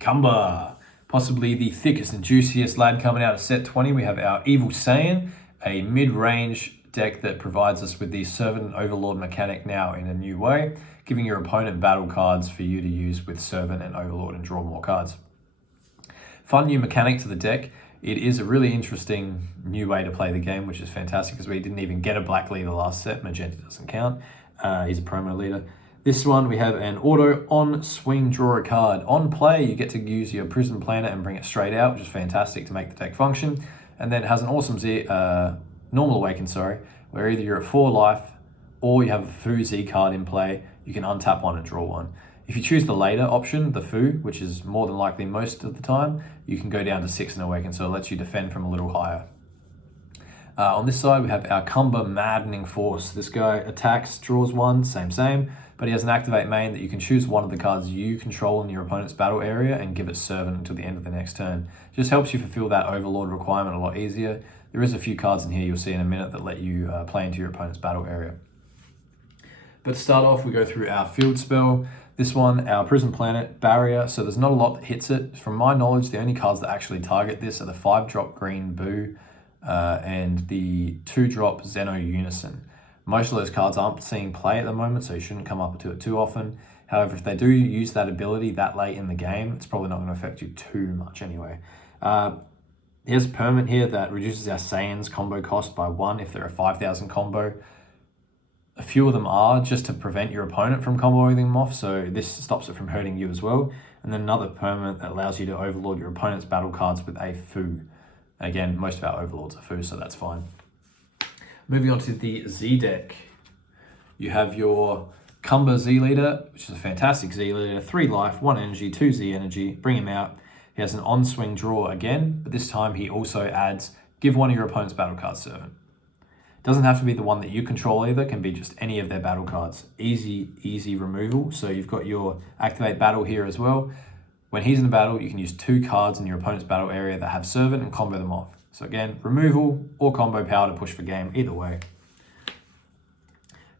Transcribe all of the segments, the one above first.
Cumber, possibly the thickest and juiciest lad coming out of set 20. We have our Evil Saiyan, a mid-range deck that provides us with the Servant and Overlord mechanic now in a new way, giving your opponent battle cards for you to use with Servant and Overlord and draw more cards. Fun new mechanic to the deck. It is a really interesting new way to play the game, which is fantastic because we didn't even get a black leader last set. Magenta doesn't count. He's a promo leader. This one, we have an auto on swing, draw a card. On play, you get to use your Prison Planet and bring it straight out, which is fantastic to make the deck function. And then it has an awesome normal awaken, where either you're at 4 life or you have a Fu Z card in play. You can untap one and draw one. If you choose the later option, the Fu, which is more than likely most of the time, you can go down to 6 and awaken, so it lets you defend from a little higher. On this side, we have our Cumber Maddening Force. This guy attacks, draws one, same, but he has an activate main that you can choose one of the cards you control in your opponent's battle area and give it Servant until the end of the next turn. Just helps you fulfill that Overlord requirement a lot easier. There is a few cards in here you'll see in a minute that let you play into your opponent's battle area. But to start off, we go through our field spell. This one, our Prison Planet, Barrier, so there's not a lot that hits it. From my knowledge, the only cards that actually target this are the 5-drop Green Boo and the 2-drop Zeno Unison. Most of those cards aren't seeing play at the moment, so you shouldn't come up to it too often. However, if they do use that ability that late in the game, it's probably not going to affect you too much anyway. Here's a permanent here that reduces our Saiyan's combo cost by 1 if they're a 5,000 combo. A few of them are just to prevent your opponent from comboing them off, so this stops it from hurting you as well. And then another permanent that allows you to overlord your opponent's battle cards with a Fu. Again, most of our overlords are Fu, so that's fine. Moving on to the Z deck. You have your Cumber Z leader, which is a fantastic Z leader. 3 life, 1 energy, 2 Z energy. Bring him out. He has an on-swing draw again, but this time he also adds, give one of your opponent's battle cards Servant. Doesn't have to be the one that you control either, can be just any of their battle cards. Easy removal. So you've got your activate battle here as well. When he's in the battle, you can use 2 cards in your opponent's battle area that have Servant and combo them off. So again, removal or combo power to push for game, either way.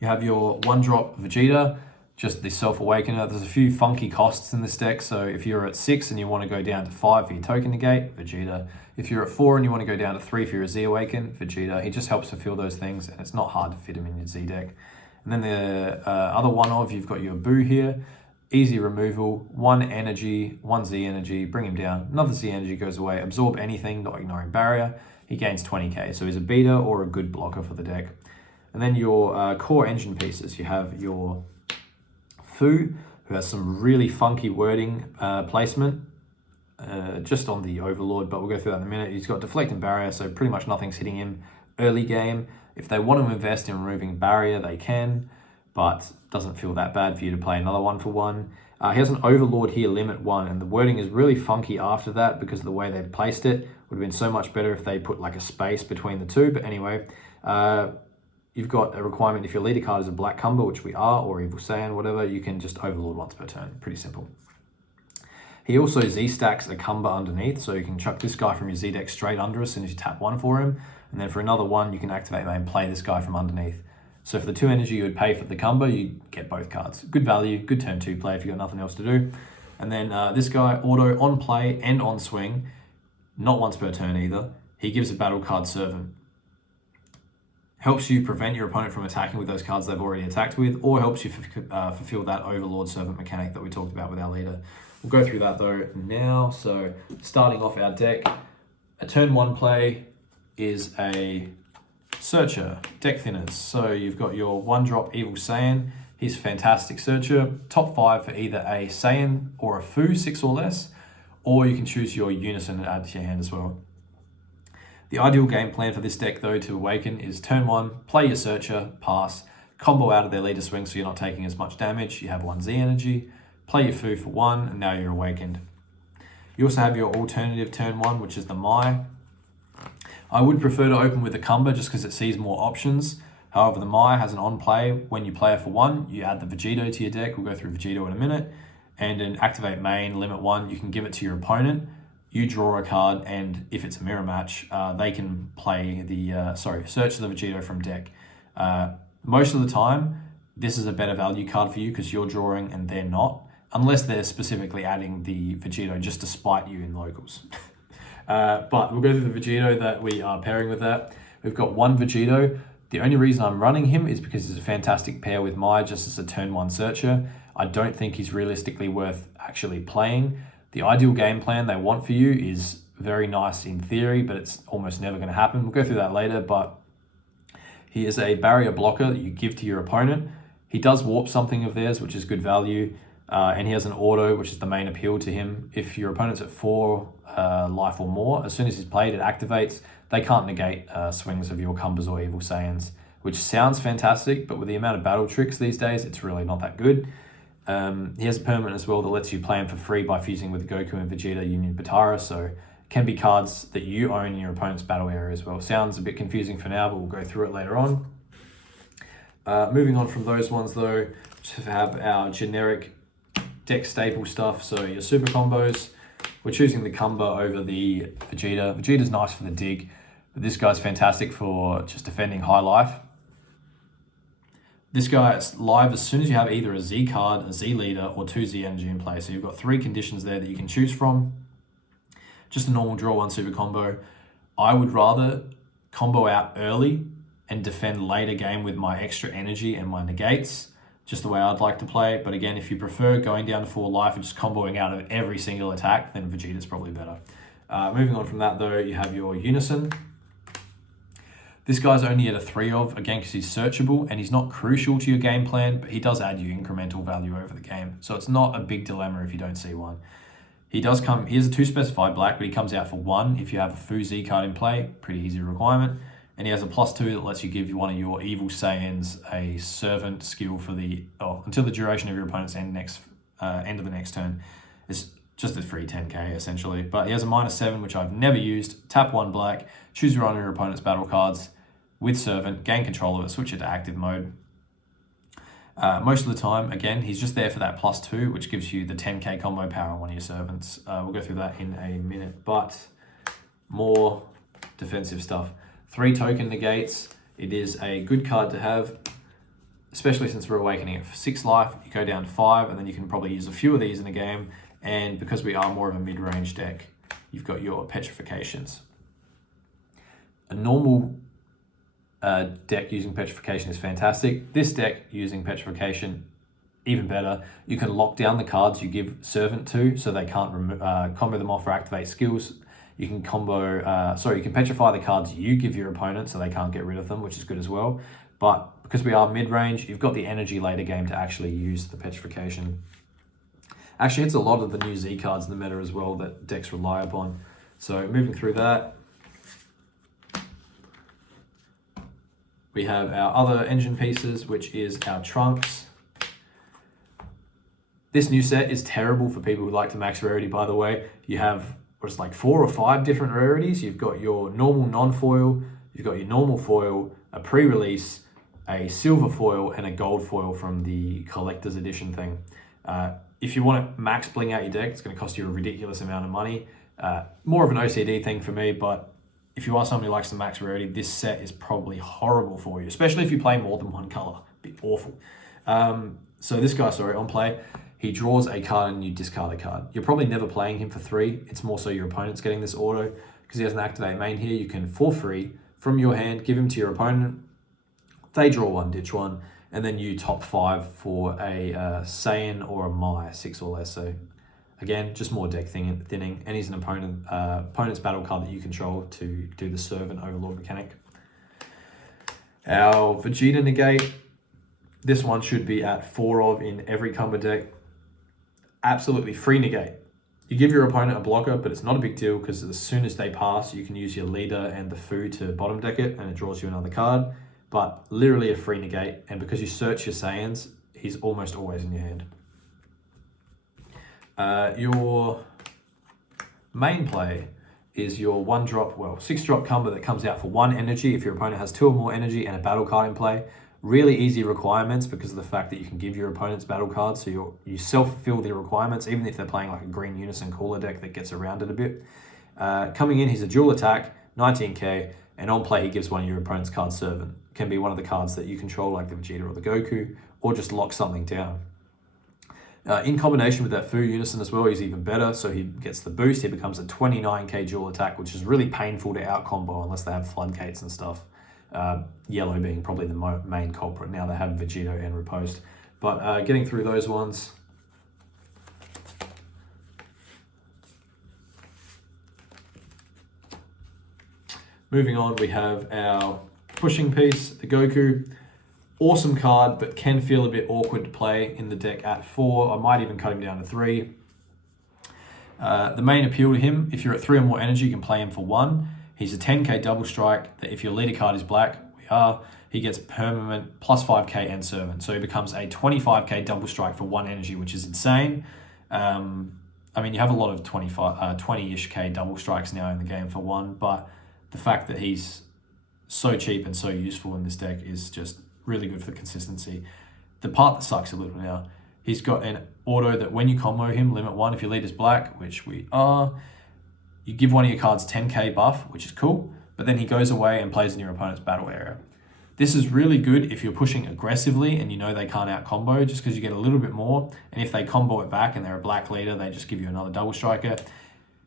You have your 1-drop Vegeta, just the Self-Awakener. There's a few funky costs in this deck, so if you're at 6 and you want to go down to 5 for your Token Negate, Vegeta. If you're at 4 and you want to go down to 3 for your Z-Awaken, Vegeta. He just helps fulfill those things, and it's not hard to fit him in your Z deck. And then the other you've got your Boo here. Easy removal, 1 energy, 1 Z energy, bring him down. Another Z energy goes away, absorb anything, not ignoring barrier. He gains 20k, so he's a beta or a good blocker for the deck. And then your core engine pieces. You have your Fu, who has some really funky wording placement just on the Overlord, but we'll go through that in a minute. He's got Deflect and Barrier, so pretty much nothing's hitting him early game. If they want to invest in removing Barrier, they can, but doesn't feel that bad for you to play another 1-for-1. He has an Overlord here, limit 1, and the wording is really funky after that because of the way they've placed it. Would have been so much better if they put like a space between the two, but anyway. You've got a requirement if your leader card is a Black Cumber, which we are, or Evil Saiyan, whatever, you can just Overlord once per turn. Pretty simple. He also Z-stacks a Cumber underneath, so you can chuck this guy from your Z deck straight under as soon as you tap 1 for him. And then for another 1, you can activate main, play this guy from underneath. So for the 2 energy you would pay for the Cumber, you get both cards. Good value, good turn 2 play if you've got nothing else to do. And then this guy, auto on play and on swing, not once per turn either. He gives a battle card Servant. Helps you prevent your opponent from attacking with those cards they've already attacked with, or helps you fulfill that Overlord Servant mechanic that we talked about with our leader. We'll go through that though now. So starting off our deck, a turn 1 play is a Searcher, deck thinners. So you've got your 1-drop Evil Saiyan. He's a fantastic Searcher. Top 5 for either a Saiyan or a Fu, 6 or less, or you can choose your Unison and add to your hand as well. The ideal game plan for this deck, though, to awaken is turn 1, play your Searcher, pass, combo out of their leader swing so you're not taking as much damage. You have 1 Z energy, play your Fu for 1, and now you're awakened. You also have your alternative turn 1, which is the Mai. I would prefer to open with the Cumber just because it sees more options. However, the Mai has an on play. When you play it for 1, you add the Vegito to your deck. We'll go through Vegito in a minute. And an activate main, limit 1, you can give it to your opponent. You draw a card, and if it's a mirror match, they can play the, search the Vegito from deck. Most of the time, this is a better value card for you because you're drawing and they're not. unless they're specifically adding the Vegito just to spite you in locals. But we'll go through the Vegito that we are pairing with that. We've got one Vegito. The only reason I'm running him is because he's a fantastic pair with Mai just as a turn 1 searcher. I don't think he's realistically worth actually playing. The ideal game plan they want for you is very nice in theory, but it's almost never going to happen. We'll go through that later, but he is a barrier blocker that you give to your opponent. He does warp something of theirs, which is good value, and he has an auto, which is the main appeal to him. If your opponent's at 4 life or more, as soon as he's played, it activates. They can't negate swings of your Cumbers or Evil Saiyans, which sounds fantastic, but with the amount of battle tricks these days, it's really not that good. He has a permanent as well that lets you play him for free by fusing with Goku and Vegeta Union Batara, so can be cards that you own in your opponent's battle area as well. Sounds a bit confusing for now, but we'll go through it later on. Moving on from those ones though, just have our generic deck staple stuff. So your super combos, we're choosing the Cumber over the Vegeta. Vegeta's nice for the dig, but this guy's fantastic for just defending high life. This guy is live as soon as you have either a Z card, a Z leader, or 2 Z energy in play. So you've got 3 conditions there that you can choose from. Just a normal draw 1 super combo. I would rather combo out early and defend later game with my extra energy and my negates, just the way I'd like to play. But again, if you prefer going down to 4 life and just comboing out of every single attack, then Vegeta's probably better. Moving on from that though, you have your Unison. This guy's only at a 3 of, again, because he's searchable and he's not crucial to your game plan, but he does add you incremental value over the game. So it's not a big dilemma if you don't see one. He has a 2 specified black, but he comes out for 1 if you have a Fu Z card in play, pretty easy requirement. And he has a +2 that lets you give one of your Evil Saiyans a servant skill for until the duration of your opponent's end of the next turn. It's just a free 10k essentially. But he has a -7, which I've never used. Tap 1 black, choose one of your opponent's battle cards with servant, gain control of it, switch it to active mode. Most of the time, again, he's just there for that +2, which gives you the 10k combo power on one of your servants. We'll go through that in a minute, but more defensive stuff. 3 token negates. It is a good card to have, especially since we're awakening it for 6 life. You go down to 5, and then you can probably use a few of these in a game. And because we are more of a mid-range deck, you've got your petrifications. A normal deck using petrification is fantastic. This deck using petrification, even better. You can lock down the cards you give servant to, so they can't combo them off or activate skills. You can you can petrify the cards you give your opponent, so they can't get rid of them, which is good as well. But because we are mid-range, you've got the energy later game to actually use the petrification. Actually, it's a lot of the new Z cards in the meta as well that decks rely upon. So moving through that, we have our other engine pieces, which is our Trunks. This new set is terrible for people who like to max rarity, by the way. You have, it's like 4 or 5 different rarities. You've got your normal non-foil, you've got your normal foil, a pre-release, a silver foil, and a gold foil from the collector's edition thing. If you want to max bling out your deck, it's going to cost you a ridiculous amount of money. More of an OCD thing for me, but if you are somebody who likes the max rarity, this set is probably horrible for you, especially if you play more than one color. It'd be awful. So this guy, on play, he draws a card and you discard a card. You're probably never playing him for 3. It's more so your opponent's getting this auto. Because he has an activate main here, you can, for free, from your hand, give him to your opponent. They draw 1, ditch 1, and then you top 5 for a Saiyan or a Mai, 6 or less. So again, just more deck thinning, and he's an opponent's battle card that you control to do the servant overlord mechanic. Our Vegeta negate, this one should be at 4 of in every Cumber deck. Absolutely free negate. You give your opponent a blocker, but it's not a big deal because as soon as they pass, you can use your leader and the Fu to bottom deck it, and it draws you another card. But literally a free negate, and because you search your Saiyans, he's almost always in your hand. Your main play is your 6-drop Cumber that comes out for 1 energy if your opponent has 2 or more energy and a battle card in play. Really easy requirements because of the fact that you can give your opponents battle cards, so you self-fulfill their requirements, even if they're playing like a green Unison cooler deck that gets around it a bit. Coming in, he's a dual attack, 19k, and on play he gives one of your opponent's cards servant. Can be one of the cards that you control like the Vegeta or the Goku, or just lock something down. In combination with that Fu Unison as well, he's even better. So he gets the boost. He becomes a 29k dual attack, which is really painful to out-combo unless they have floodgates and stuff. Yellow being probably the main culprit. Now they have Vegito and Riposte. But getting through those ones. Moving on, we have our pushing piece, the Goku. Awesome card, but can feel a bit awkward to play in the deck at 4. I might even cut him down to 3. The main appeal to him, if you're at 3 or more energy, you can play him for 1. He's a 10k double strike that if your leader card is black, we are, he gets permanent plus 5k and servant. So he becomes a 25k double strike for 1 energy, which is insane. I mean, you have a lot of 20-ish k double strikes now in the game for 1, but the fact that he's so cheap and so useful in this deck is just really good for consistency. The part that sucks a little now, he's got an auto that when you combo him, limit 1, if your leader's black, which we are, you give one of your cards 10k buff, which is cool, but then he goes away and plays in your opponent's battle area. This is really good if you're pushing aggressively and you know they can't out combo, just because you get a little bit more, and if they combo it back and they're a black leader, they just give you another double striker.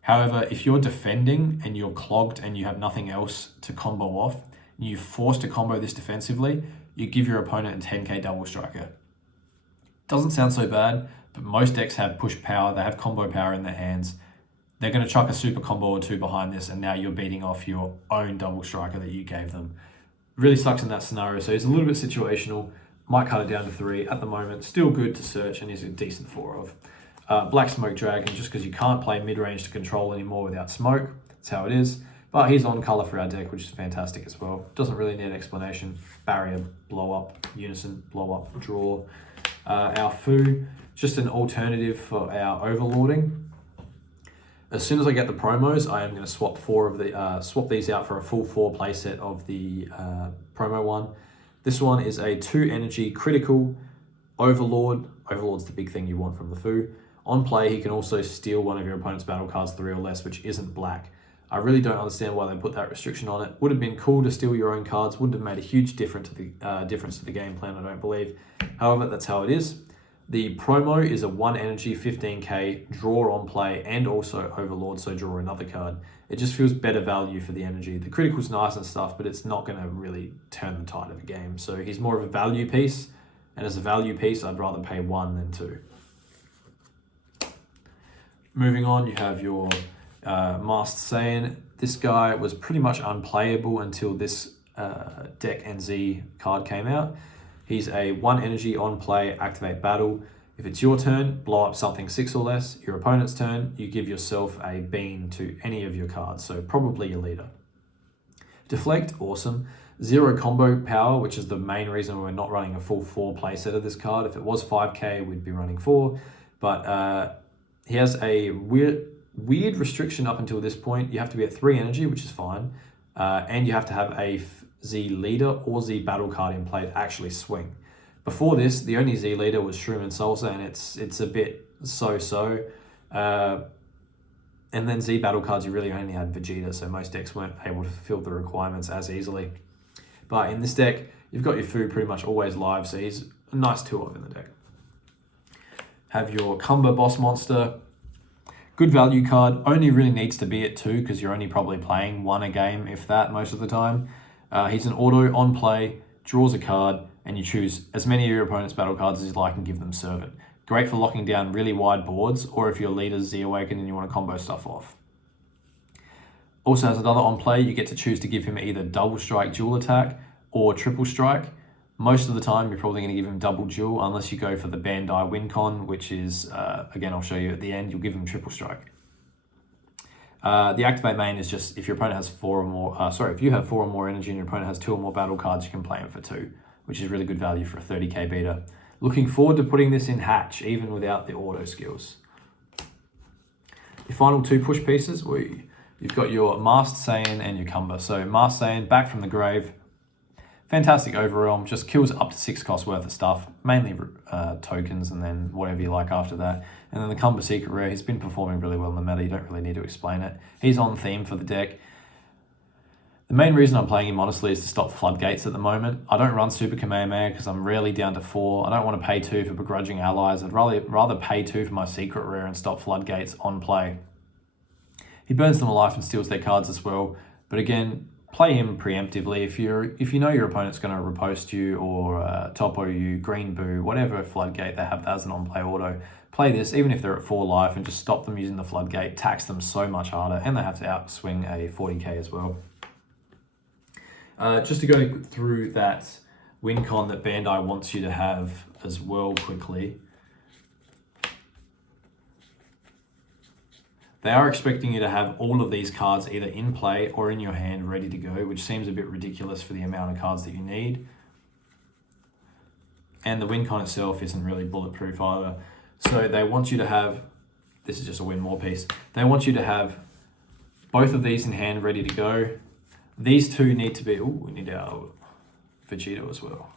However, if you're defending and you're clogged and you have nothing else to combo off, and you're forced to combo this defensively, you give your opponent a 10k double striker. Doesn't sound so bad, but most decks have push power, they have combo power in their hands. They're going to chuck a super combo or 2 behind this, and now you're beating off your own double striker that you gave them. Really sucks in that scenario, so he's a little bit situational. Might cut it down to 3 at the moment. Still good to search, and he's a decent 4 of. Black Smoke Dragon, just because you can't play mid-range to control anymore without smoke. That's how it is. But he's on color for our deck, which is fantastic as well. Doesn't really need an explanation. Barrier, blow up, Unison, blow up, draw. Our Fu, just an alternative for our overlording. As soon as I get the promos, I am going to swap swap these out for a full 4 playset of the promo one. This one is a 2 energy critical overlord. Overlord's the big thing you want from the Fu. On play, he can also steal one of your opponent's battle cards 3 or less, which isn't black. I really don't understand why they put that restriction on it. Would have been cool to steal your own cards. Wouldn't have made a huge difference to the game plan, I don't believe. However, that's how it is. The promo is a 1 energy, 15k, draw on play, and also overlord, so draw another card. It just feels better value for the energy. The critical's nice and stuff, but it's not going to really turn the tide of a game. So he's more of a value piece, and as a value piece, I'd rather pay 1 than 2. Moving on, you have your Masked Saiyan. This guy was pretty much unplayable until this deck NZ card came out. He's a 1 energy on play, activate battle. If it's your turn, blow up something 6 or less. Your opponent's turn, you give yourself a bean to any of your cards, so probably your leader. Deflect, awesome. 0 combo power, which is the main reason we're not running a full 4 playset of this card. If it was 5k, we'd be running 4, but he has a weird restriction up until this point. You have to be at 3 energy, which is fine, and you have to have a Z leader or Z battle card in play to actually swing. Before this, the only Z leader was Shroom and Salsa, and it's a bit so-so. And then Z battle cards, you really only had Vegeta, so most decks weren't able to fulfill the requirements as easily. But in this deck, you've got your Fu pretty much always live, so he's a nice 2-of in the deck. Have your Cumber boss monster. Good value card, only really needs to be at 2 because you're only probably playing 1 a game, if that, most of the time. He's an auto on play, draws a card, and you choose as many of your opponent's battle cards as you like and give them Servant. Great for locking down really wide boards, or if your leader's Z Awakened and you want to combo stuff off. Also has another on play, you get to choose to give him either double strike dual attack or triple strike. Most of the time, you're probably going to give him double dual, unless you go for the Bandai Wincon, which is, again, I'll show you at the end, you'll give him triple strike. The activate main is just if your opponent has 4 or more, if you have 4 or more energy and your opponent has 2 or more battle cards, you can play him for 2, which is really good value for a 30k beater. Looking forward to putting this in hatch, even without the auto skills. Your final 2 push pieces, you've got your Masked Saiyan and your Cumber. So Masked Saiyan, back from the grave. Fantastic overrealm, just kills up to 6 cost worth of stuff, mainly tokens and then whatever you like after that. And then the Cumber Secret Rare, he's been performing really well in the meta, you don't really need to explain it. He's on theme for the deck. The main reason I'm playing him, honestly, is to stop floodgates at the moment. I don't run Super Kamehameha because I'm rarely down to 4. I don't want to pay 2 for begrudging allies. I'd rather pay 2 for my secret rare and stop floodgates on play. He burns them alive and steals their cards as well. But again, play him preemptively. If you know your opponent's going to riposte you or topo you, green boo, whatever floodgate they have as an on-play auto, play this even if they're at 4 life and just stop them using the floodgate, tax them so much harder, and they have to outswing a 40k as well. Just to go through that win con that Bandai wants you to have as well quickly. They are expecting you to have all of these cards either in play or in your hand ready to go, which seems a bit ridiculous for the amount of cards that you need. And the win con itself isn't really bulletproof either. So they want you to have, this is just a win more piece, they want you to have both of these in hand ready to go. These two need to be, we need our Vegeta as well.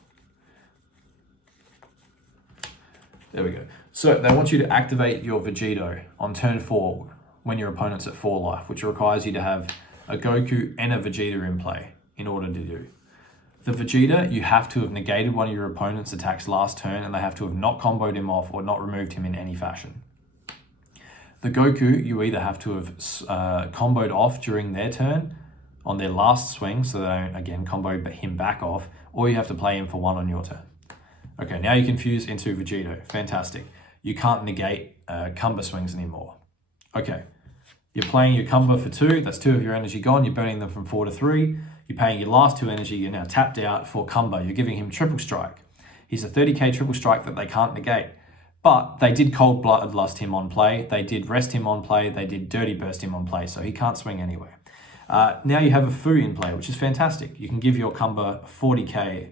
There we go. So they want you to activate your Vegito on turn 4 when your opponent's at 4 life, which requires you to have a Goku and a Vegeta in play in order to do. The Vegeta, you have to have negated one of your opponent's attacks last turn, and they have to have not comboed him off or not removed him in any fashion. The Goku, you either have to have comboed off during their turn on their last swing, so they don't, again, combo him back off, or you have to play him for 1 on your turn. Okay, now you can fuse into Vegito. Fantastic. You can't negate Cumber swings anymore. Okay, you're playing your Cumber for 2. That's 2 of your energy gone. You're burning them from 4 to 3. You're paying your last 2 energy. You're now tapped out for Cumber. You're giving him triple strike. He's a 30k triple strike that they can't negate. But they did cold bloodlust him on play. They did rest him on play. They did dirty burst him on play, so he can't swing anyway. Now you have a Fu in play, which is fantastic. You can give your Cumber 40k,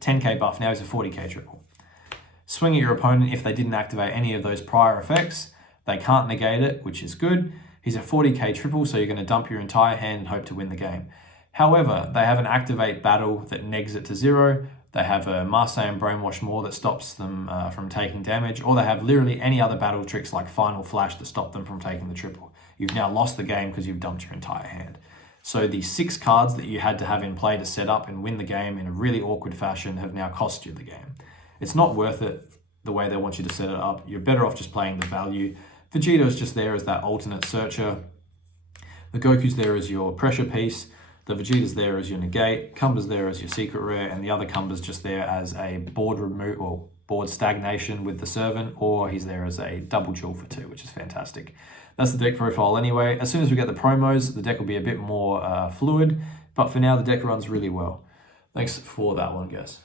10k buff. Now he's a 40k triple. Swing at your opponent if they didn't activate any of those prior effects. They can't negate it, which is good. He's a 40k triple, so you're going to dump your entire hand and hope to win the game. However, they have an activate battle that negs it to 0. They have a Marseille and Brainwash More that stops them from taking damage, or they have literally any other battle tricks like Final Flash that stop them from taking the triple. You've now lost the game because you've dumped your entire hand. So the 6 cards that you had to have in play to set up and win the game in a really awkward fashion have now cost you the game. It's not worth it the way they want you to set it up. You're better off just playing the value. Vegeto's just there as that alternate searcher. The Goku's there as your pressure piece. The Vegeta's there as your negate. Cumber's there as your secret rare, and the other Cumber's just there as a board remove or board stagnation with the servant, or he's there as a double duel for 2, which is fantastic. That's the deck profile anyway. As soon as we get the promos, the deck will be a bit more fluid, but for now the deck runs really well. Thanks for that one, guys.